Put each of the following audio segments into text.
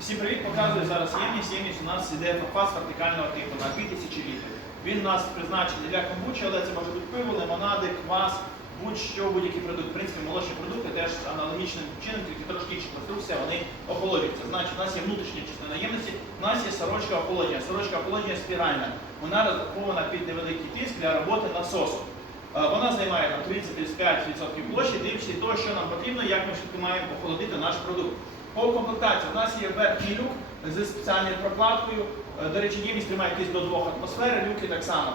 Всі привіт, показую зараз ємність. Ємність у нас іде фас вертикального типу на 2000 літрів. Він у нас призначений для комбучі, але це може бути пиво, лимонади, квас, будь-що, будь-який продукт. В принципі, молочні продукти теж аналогічним чином, тільки трошки інша конструкція, вони охолоджуються. Значить, у нас є внутрішня частина ємності, у нас є сорочка охолодження. Сорочка охолодження спіральна. Вона розрахована під невеликий тиск для роботи насосу. Е, Вона займає 30-35% площі, дивлячись того, що нам потрібно, як ми швидко маємо охолодити наш продукт. По комплектації у нас є верхній люк зі спеціальною прокладкою. Е, До речі, ємність тримає до 2 атмосфер, люки так само.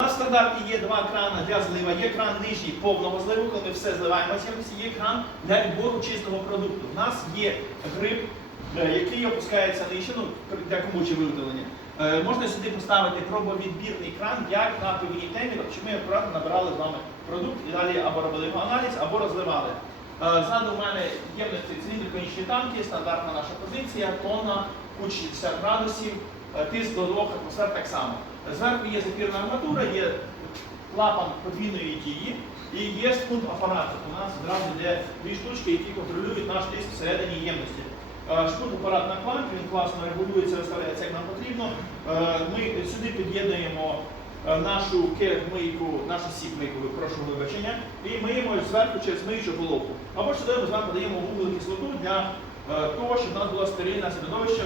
У нас в стандарті є два крани для злива. Є кран нижній повного зливу, коли ми все зливаємо з є кран для відбору чистого продукту. У нас є гриб, е, який опускається нижче, ну, для комучі виготовлення. Е, Можна сюди поставити пробовідбірний кран, як на пивній темі, щоб ми акуратно набирали з вами продукт і далі або робили його аналіз, або розливали. Е, Ззаду в мене ємності циліндриконічні танки, стандартна наша позиція, тонна, кут 60 градусів, е, тиск до 2 атмосфер так само. Зверху є запірна арматура, є клапан подвійної дії і є спунт апарату. У нас одразу йде дві штучки, які контролюють наш тиск всередині ємності. Е, Шпунт апарат на клапі, він класно регулюється, виставляється як нам потрібно. Е, Ми сюди під'єднуємо е, нашу мийку, нашу сіп-мийку, прошу вибачення, і миємо зверху через миючу головку. Або ж сюди ми з вами подаємо вуглекислоту для е, того, щоб у нас була стерильне середовище.